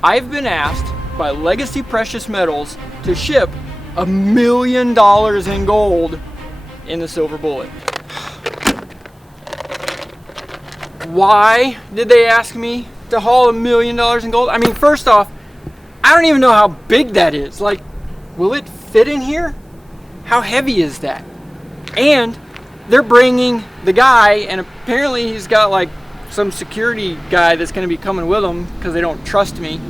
I've been asked by Legacy Precious Metals to ship $1 million in gold in the silver bullet. Why did they ask me to haul $1 million in gold? I mean, first off, I don't even know how big that is. Like, will it fit in here? How heavy is that? And they're bringing the guy, and apparently he's got like some security guy that's going to be coming with him because they don't trust me.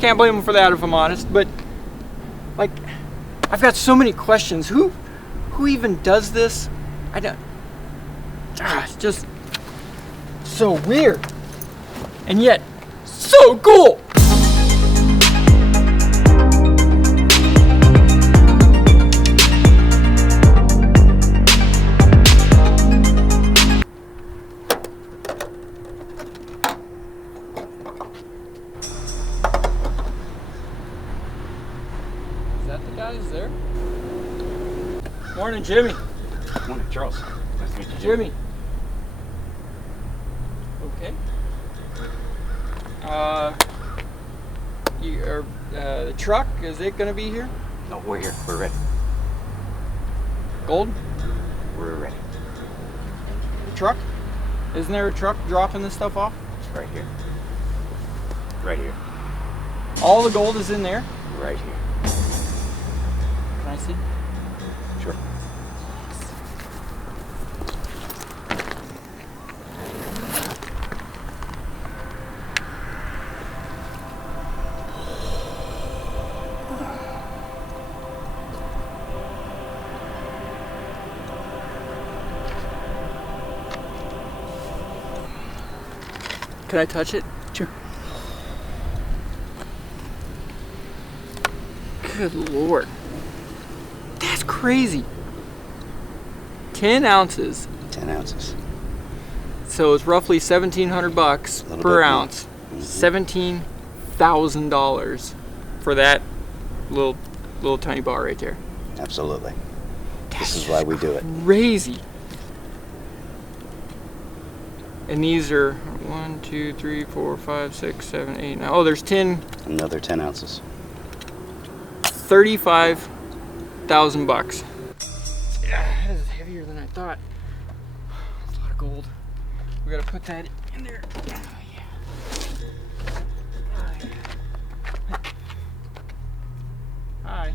Can't blame them for that if I'm honest, but like, I've got so many questions. Who even does this? I don't. It's just so weird, and yet so cool. Is that the guys there? Morning, Jimmy. Morning, Charles. Nice to meet you, Jimmy. Okay. The truck, is it gonna be here? No, we're here. We're ready. Gold? We're ready. The truck? Isn't there a truck dropping this stuff off? It's right here. Right here. All the gold is in there? Right here. Can I see? Sure. Can I touch it? Sure. Good Lord. That's crazy. 10 ounces. 10 ounces. So it's roughly $1,700 per ounce. $17,000 for that little tiny bar right there. Absolutely. That's This is why we do it. Crazy. And these are 1, 2, 3, 4, 5, 6, 7, 8, 9. Oh, there's 10. Another 10 ounces. $35,000. Yeah, that is heavier than I thought. That's a lot of gold. We gotta put that in there. Oh, yeah. Oh, yeah. Hi.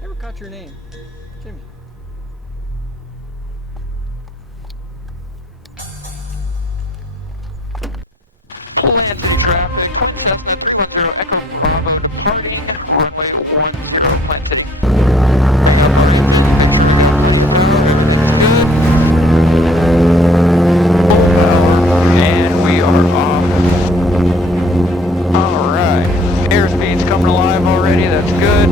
Never caught your name. Jimmy. And we are off. Alright. Airspeed's coming alive already, that's good.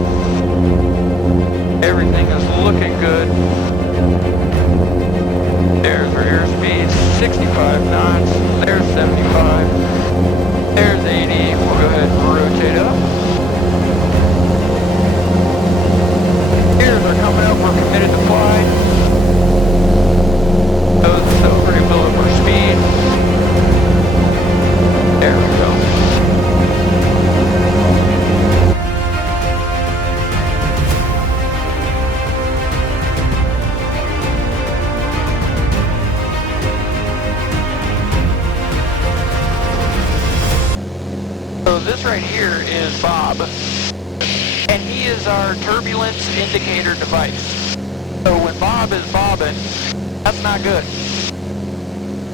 Everything is looking good. There's our airspeed, 65 knots. There's 75. There's 80. We'll go ahead and rotate up. Gears are coming up. We're committed to fly. So we're going to build up our speed. There we go. So this right here is Bob, and he is our turbulence indicator device. So when Bob is bobbing, that's not good.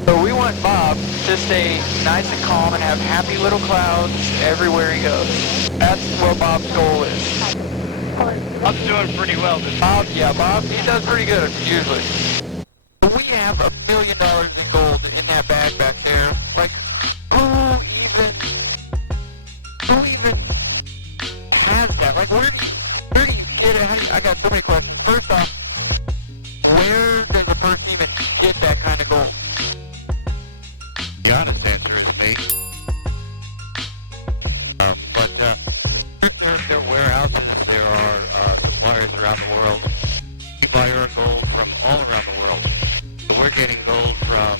So we want Bob to stay nice and calm and have happy little clouds everywhere he goes. That's what Bob's goal is. I'm doing pretty well this Bob, he does pretty good usually. We have $1 million in gold in that bag back there. Like, who even has that? Like, where do you get it? I got so many questions. First off, where does a person even get that kind of gold? The honest answer is me. But there are warehouses, there are suppliers around the world. We buy our gold from all around the world. So we're getting gold from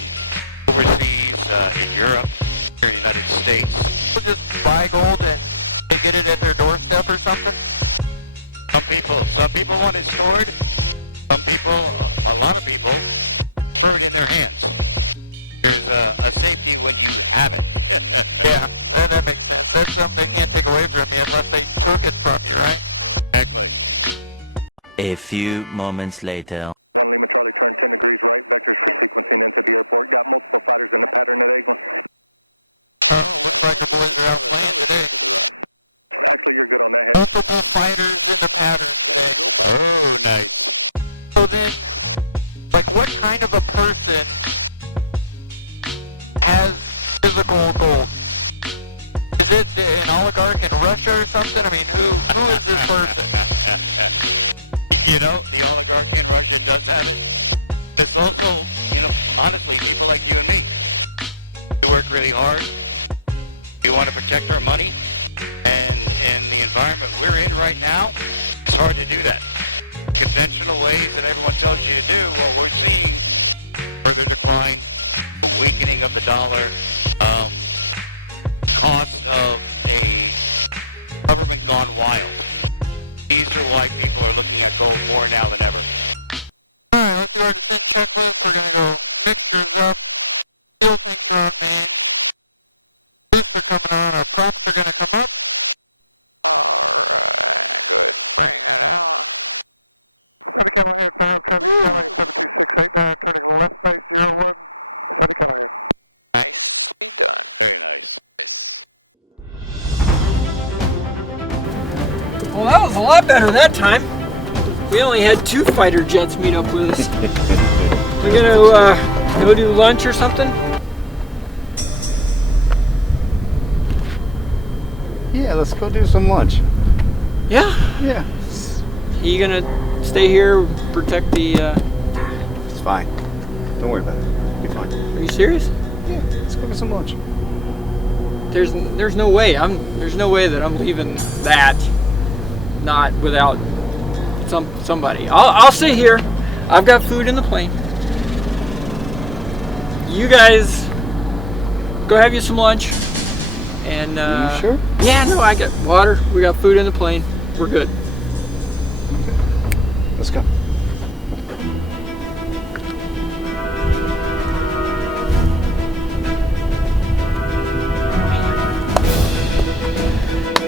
buy gold and they get it at their doorstep or something? Some people want it stored. Some people, a lot of people, prefer it in their hands. There's a safety when you have it. Yeah, that makes sense. That's something they can't take away from you unless they took it from you, right? Exactly. A few moments later. Looks like the boys are playing today. Multiple fighters in the pattern. Oh, nice. So then, like, what kind of a person has physical gold? Is it an oligarch in Russia or something? I mean, who is this person? You know, the oligarch in Russia does that. It's also, you know, honestly, people like you and me. We work really hard. We want to protect our money. And in the environment we're in right now, it's hard to do that. Conventional ways that everyone tells you to do what we're seeing. Further decline, weakening of the dollar, cost of a government gone wild. These are why people are looking at gold more now than ever. Well, that was a lot better that time. We only had 2 fighter jets meet up with us. We're gonna go do lunch or something? Yeah, let's go do some lunch. Yeah. Yeah. You gonna stay here, protect the? It's fine. Don't worry about it. It'll be fine. Are you serious? Yeah, let's go get some lunch. There's no way. There's no way that I'm leaving that not without somebody. I'll sit here. I've got food in the plane. You guys go have you some lunch. And You sure? Yeah, no, I got water. We got food in the plane. We're good. Let's go.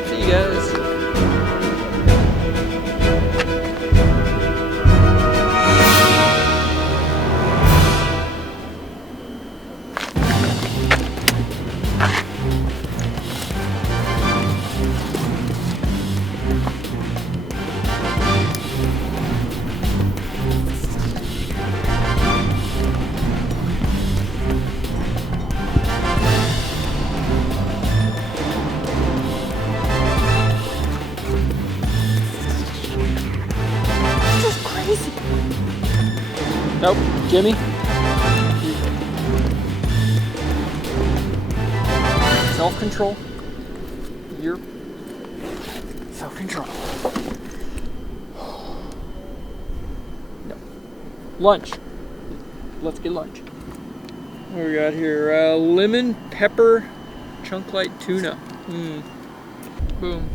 See you guys. Nope, Jimmy. Self-control. You're self-control. No. Lunch. Let's get lunch. What we got here? Lemon pepper chunk light tuna. Boom.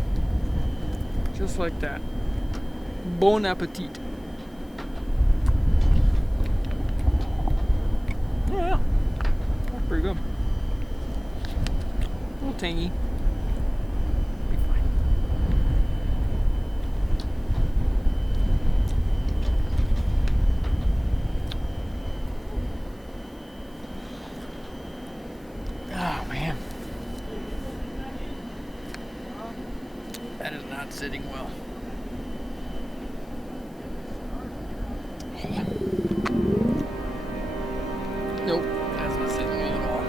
Just like that. Bon appetit. Yeah, that's pretty good. A little tangy. Be fine. Oh man, that is not sitting well. Nope, that's not sitting well at all.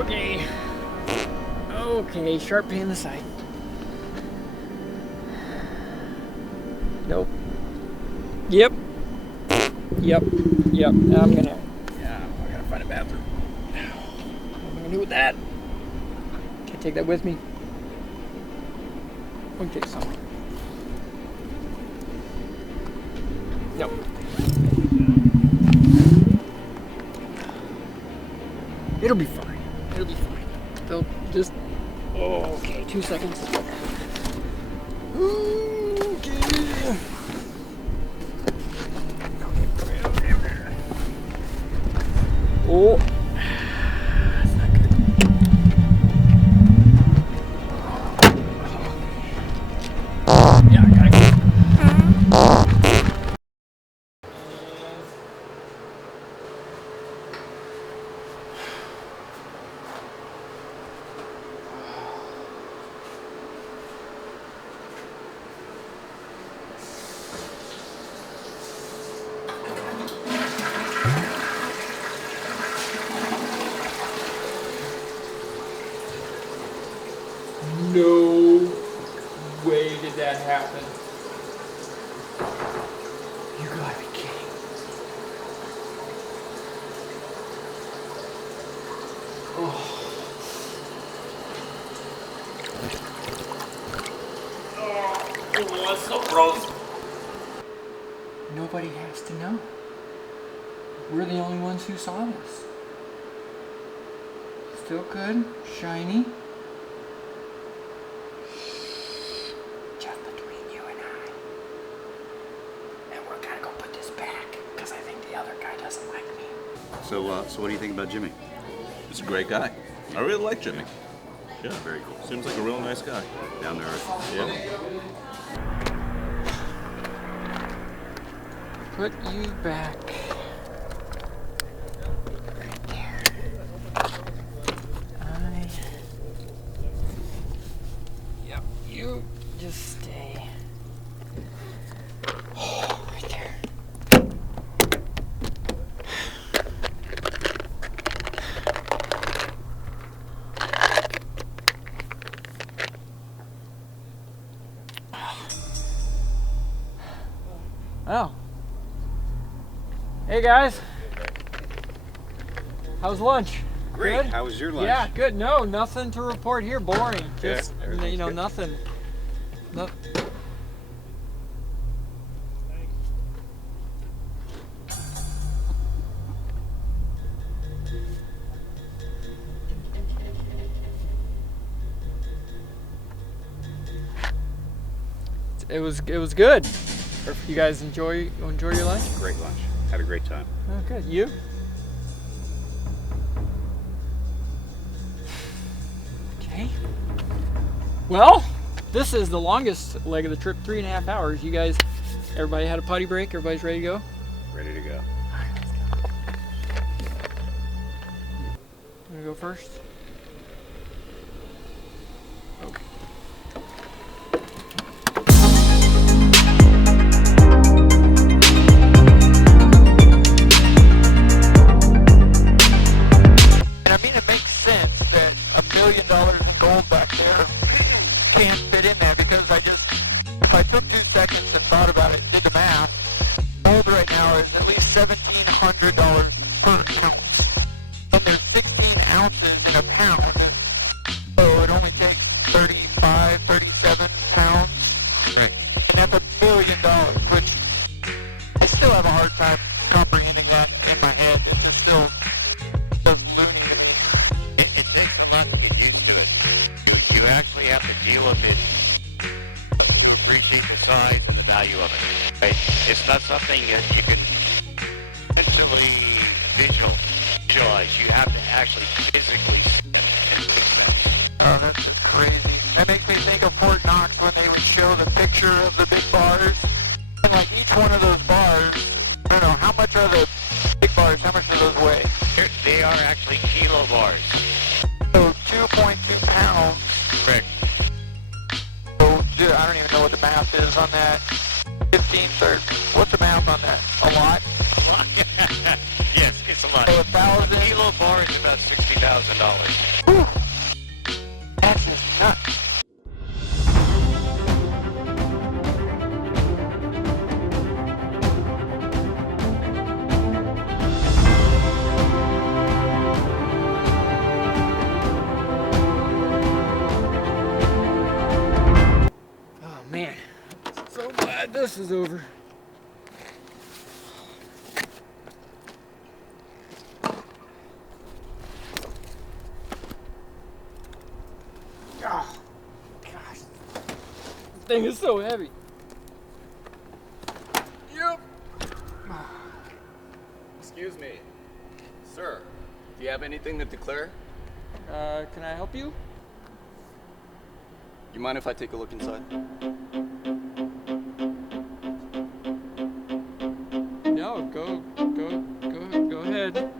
Okay. Okay, sharp pain in the side. Nope. Yep. I'm gonna find a bathroom. What am I gonna do with that? Can't take that with me. We can take some. Nope. It'll be fine. It'll be fine. They'll just. Oh, okay. 2 seconds. Okay. Oh. That's not good. Yeah, I gotta go. No way did that happen. You gotta be kidding. Oh, it's so gross. Nobody has to know. We're the only ones who saw this. Still good, shiny. Just between you and I. And we're gonna go put this back, because I think the other guy doesn't like me. So what do you think about Jimmy? He's a great guy. I really like Jimmy. Yeah, very cool. Seems like a real nice guy. Down to earth. Yeah. Put you back. Right there. Yep, you just stay. Oh, right there. Oh. Hey guys. How's lunch? Great. Good? How was your lunch? Yeah, good. No, nothing to report here. Boring. Yeah, Just, everything's you know, good. nothing. No. It was good. You guys enjoy your lunch? Great lunch. Had a great time. Oh, good. You? Okay. Well, this is the longest leg of the trip, 3.5 hours. You guys, everybody had a potty break? Everybody's ready to go? Ready to go. You wanna go first? Okay. And I mean, it makes sense that $1 million in gold back there can't fit in there because if I took 2 seconds and thought about it, did the math, gold right now is at least $1,700 per ounce. And there's 16 ounces in a pound, so it only takes 35, 37 pounds. Right. And that's $1 billion, which I still have a hard time comprehending that in my head. It's still loony. It takes a lot to get used to it. You actually have to deal with it to appreciate the size and the value of it. Right? It's not something that you can necessarily visualize. You have to actually physically see it. Oh, that's just crazy. That makes me think of Fort Knox when they would show the picture of the big bars. And like each one of those bars, I don't know, how much are the big bars, how much do those weigh? They are actually kilo bars. So 2.2 pounds. Correct. So I don't even know what the math is on that. 15, 30. What's the math on that? A lot? Yes, it's a lot. So 1,000? Kilo bar is about $60,000. Whew. That's just nuts. Oh man, so glad this is over. thing is so heavy. Yep. Excuse me. Sir, do you have anything to declare? Can I help you? You mind if I take a look inside? No, go ahead.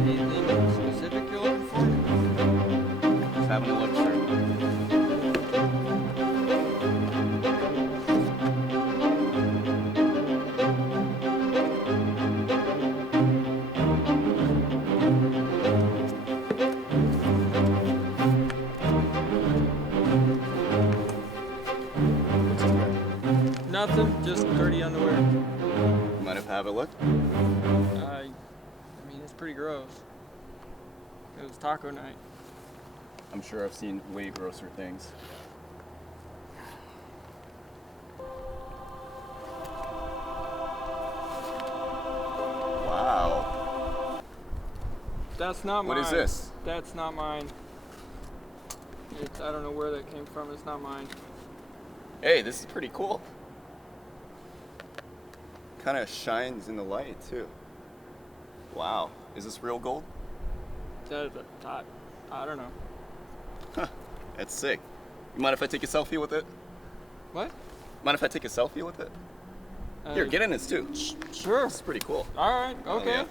Anything specific you're looking for? Just having a look, sir. Nothing, just dirty underwear. You mind if I have a look? I mean, it's pretty gross. It was taco night. I'm sure I've seen way grosser things. Wow. That's not mine. What is this? That's not mine. I don't know where that came from. It's not mine. Hey, this is pretty cool. Kind of shines in the light too. Wow. Is this real gold? I don't know. Huh. That's sick. You mind if I take a selfie with it? What? Mind if I take a selfie with it? Here, get in this too. Sure. It's pretty cool. All right. Okay. yeah.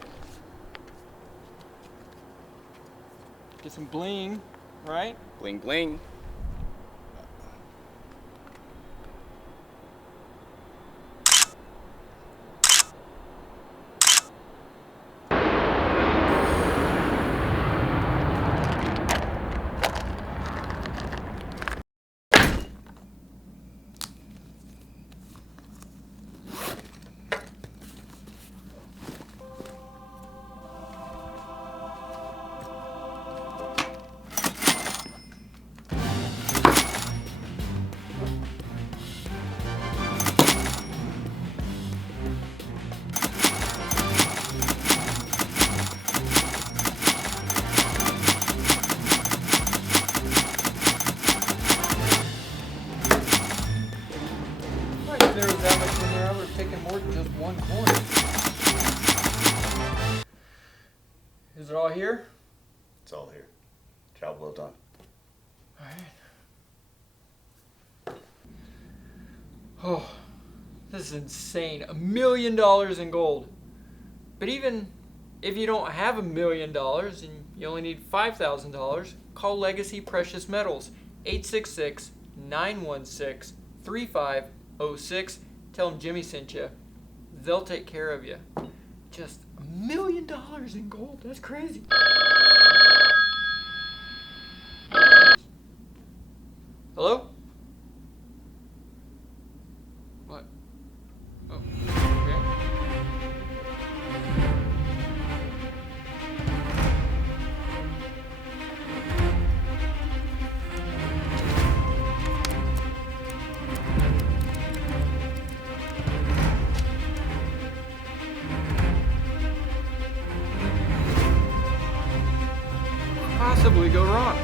Get some bling, right? Bling bling. If there was that much in there, I would have taken more than just one coin. Is it all here? It's all here. Job well done. All right. Oh, this is insane. $1 million in gold. But even if you don't have $1 million and you only need $5,000, call Legacy Precious Metals 866-916-3506. Tell them Jimmy sent you. They'll take care of you. Just $1 million in gold. That's crazy. Hello? What? Oh, okay. Possibly go wrong.